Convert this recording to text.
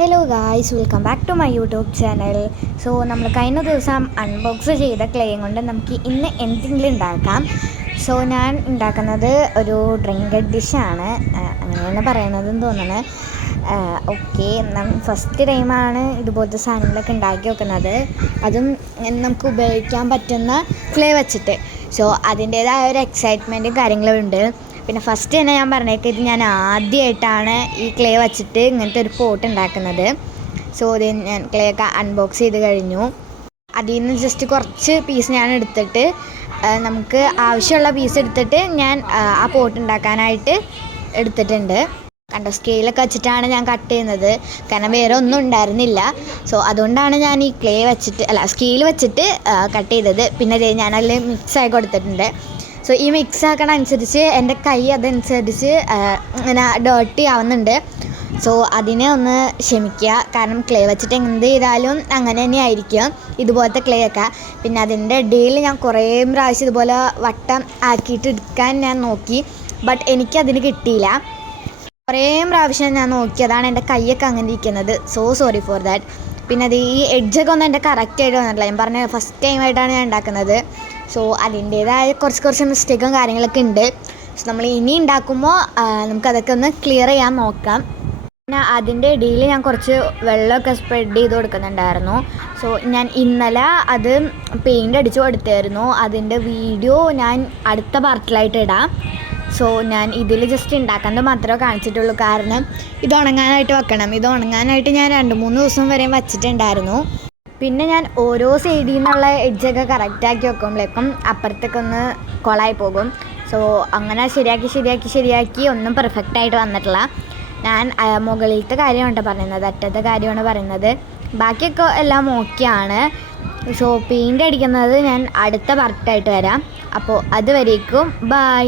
Hello guys, welcome back to my YouTube channel. So നമ്മൾ കഴിഞ്ഞ ദിവസം അൺബോക്സ് ചെയ്ത ക്ലേയും കൊണ്ട് നമുക്ക് ഇന്ന് എന്തെങ്കിലും ഉണ്ടാക്കാം. സോ ഞാൻ ഉണ്ടാക്കുന്നത് ഒരു ഡ്രിങ്കഡ് ഡിഷാണ്, അങ്ങനെയാണ് പറയുന്നതെന്ന് തോന്നുന്നത്. ഓക്കെ, ഫസ്റ്റ് ടൈമാണ് ഇതുപോലത്തെ സാധനങ്ങളൊക്കെ ഉണ്ടാക്കി വെക്കുന്നത്, അതും നമുക്ക് ഉപയോഗിക്കാൻ പറ്റുന്ന ക്ലേ വെച്ചിട്ട്. സോ അതിൻ്റേതായ ഒരു എക്സൈറ്റ്മെൻറ്റും കാര്യങ്ങളും ഉണ്ട്. പിന്നെ ഫസ്റ്റ് തന്നെ ഞാൻ പറഞ്ഞേക്കാം, ഇത് ഞാൻ ആദ്യമായിട്ടാണ് ഈ ക്ലേ വച്ചിട്ട് ഇങ്ങനത്തെ ഒരു പോട്ട് ഉണ്ടാക്കുന്നത്. സോ ഇത് ഞാൻ ക്ലേ ഒക്കെ അൺബോക്സ് ചെയ്ത് കഴിഞ്ഞു. അതിൽ നിന്ന് ജസ്റ്റ് കുറച്ച് പീസ് ഞാൻ എടുത്തിട്ട് നമുക്ക് ആവശ്യമുള്ള പീസ് എടുത്തിട്ട് ഞാൻ ആ പോട്ട് ഉണ്ടാക്കാനായിട്ട് എടുത്തിട്ടുണ്ട്. കണ്ടോ, സ്കെയിലൊക്കെ വെച്ചിട്ടാണ് ഞാൻ കട്ട് ചെയ്യുന്നത്, കാരണം വേറെ ഒന്നും ഉണ്ടായിരുന്നില്ല. സോ അതുകൊണ്ടാണ് ഞാൻ ഈ ക്ലേ വെച്ചിട്ട് സ്കെയിൽ വെച്ചിട്ട് കട്ട് ചെയ്തത്. പിന്നെ ഞാൻ അതിൽ മിക്സായി കൊടുത്തിട്ടുണ്ട്. സോ ഈ മിക്സ് ആക്കണ അനുസരിച്ച് എൻ്റെ കൈ അതനുസരിച്ച് ഇങ്ങനെ ഡേർട്ടി ആവുന്നുണ്ട്. സോ അതിനെ ഒന്ന് ക്ഷമിക്കുക, കാരണം ക്ലേ വെച്ചിട്ട് എന്ത് ചെയ്താലും അങ്ങനെ തന്നെ ആയിരിക്കും ഇതുപോലത്തെ ക്ലേ ഒക്കെ. പിന്നെ അതിൻ്റെ ഇടയിൽ ഞാൻ കുറേ പ്രാവശ്യം ഇതുപോലെ വട്ടം ആക്കിയിട്ട് എടുക്കാൻ ഞാൻ നോക്കി, ബട്ട് എനിക്കതിന് കിട്ടിയില്ല. കുറേ പ്രാവശ്യം ഞാൻ നോക്കിയതാണ് എൻ്റെ കൈയൊക്കെ അങ്ങനെ ഇരിക്കുന്നത്. So sorry for that. പിന്നെ അത് ഈ എഡ്ജൊക്കെ ഒന്നും എൻ്റെ കറക്റ്റായിട്ട് വന്നിട്ടില്ല. ഞാൻ പറഞ്ഞ ഫസ്റ്റ് ടൈമായിട്ടാണ് ഞാൻ ഉണ്ടാക്കുന്നത്. സോ അതിൻ്റേതായ കുറച്ച് മിസ്റ്റേക്കും കാര്യങ്ങളൊക്കെ ഉണ്ട്. സോ നമ്മൾ ഇനി ഉണ്ടാക്കുമ്പോൾ നമുക്കതൊക്കെ ഒന്ന് ക്ലിയർ ചെയ്യാൻ നോക്കാം. പിന്നെ അതിൻ്റെ ഇടയിൽ ഞാൻ കുറച്ച് വെള്ളമൊക്കെ സ്പ്രെഡ് ചെയ്ത് കൊടുക്കുന്നുണ്ടായിരുന്നു. സോ ഞാൻ ഇന്നലെ അത് പെയിൻ്റ് അടിച്ച് കൊടുത്തായിരുന്നു. അതിൻ്റെ വീഡിയോ ഞാൻ അടുത്ത പാർട്ടിലായിട്ട് ഇടാം. സോ ഞാൻ ഇതിൽ ജസ്റ്റ് ഉണ്ടാക്കുന്നത് മാത്രമേ കാണിച്ചിട്ടുള്ളൂ, കാരണം ഇത് ഉണങ്ങാനായിട്ട് വെക്കണം. ഇത് ഉണങ്ങാനായിട്ട് ഞാൻ 2-3 ദിവസം വരെ വച്ചിട്ടുണ്ടായിരുന്നു. പിന്നെ ഞാൻ ഓരോ സൈഡിൽ നിന്നുള്ള എഡ്ജൊക്കെ കറക്റ്റാക്കി വെക്കുമ്പോഴേക്കും അപ്പുറത്തേക്ക് ഒന്ന് കൊളായി പോകും. സോ അങ്ങനെ ശരിയാക്കി ഒന്നും പെർഫെക്റ്റായിട്ട് വന്നിട്ടില്ല. ഞാൻ മുകളിലത്തെ കാര്യമാണ് പറയുന്നത്, അറ്റത്തെ കാര്യമാണ് പറയുന്നത്. ബാക്കിയൊക്കെ എല്ലാം ഓക്കെയാണ്. സോ പെയിൻ്റ് അടിക്കുന്നത് ഞാൻ അടുത്ത പാർട്ടായിട്ട് വരാം. അപ്പോൾ അതുവരേക്കും ബൈ.